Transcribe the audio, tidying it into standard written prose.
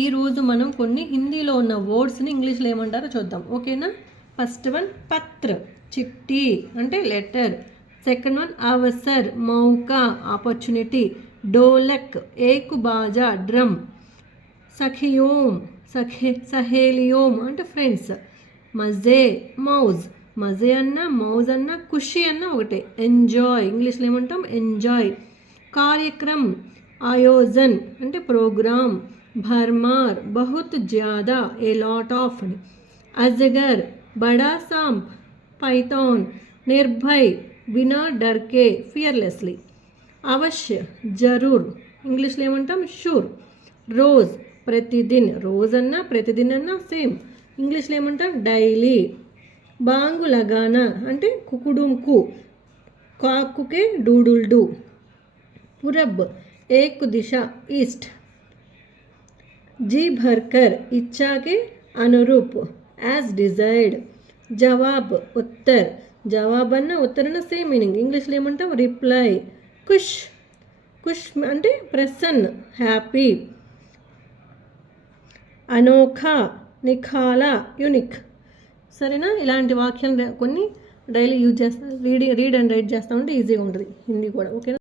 ఈరోజు మనం కొన్ని హిందీలో ఉన్న వర్డ్స్ని ఇంగ్లీష్లో ఏమంటారో చూద్దాం. ఓకేనా? ఫస్ట్ వన్ పత్ర, చిట్టి అంటే లెటర్. సెకండ్ వన్ అవసర్, మౌకా ఆపర్చునిటీ. డోలక్, ఏక్ బాజా డ్రమ్. సఖియోం, సహేలియోం అంటే ఫ్రెండ్స్. మజే, మౌజ్. మజే అన్న మౌజ్ అన్న ఖుషి అన్న ఒకటే. ఎంజాయ్ ఇంగ్లీష్లో ఏమంటాం? ఎంజాయ్. కార్యక్రమ్, ఆయోజన్ అంటే ప్రోగ్రామ్. भरमार बहुत ज़्यादा ए लॉट ऑफ. अजगर बड़ा सांप पाइथन. निर्भय बिना डर के फियरलेसली. अवश्य जरूर इंग्लिश లో ఏమంటాం? షూర్. రోజ్ ప్రతిదిన్, రోజ్ అన్నా ప్రతిదిన్ అన్నా సేమ్. ఇంగ్లీష్లో ఏమంటాం? డైలీ. బాంగు లగానా అంటే కుకుడుంకు, కాకుకే డూడుల్ డూ. పురబ్ ఏక్ దిశ ఈస్ట్. जी भरकर इच्छा के अनुरूप యాజ్ డిజైర్డ్. జవాబ్ ఉత్తర్, జవాబ్ అన్న ఉత్తర్ అన్న సేమ్ మీనింగ్. ఇంగ్లీష్లో ఏమంటాం? రిప్లై. ఖుష్, ఖుష్ అంటే ప్రసన్న, హ్యాపీ. అనోఖా, నిఖాలా, యూనిక్. సరేనా? ఇలాంటి వాక్యాలు కొన్ని డైలీ యూజ్ చేస్తా, రీడ్ అండ్ రైట్ చేస్తూ ఉంటే ఈజీగా ఉంటుంది హిందీ కూడా. ఓకేనా?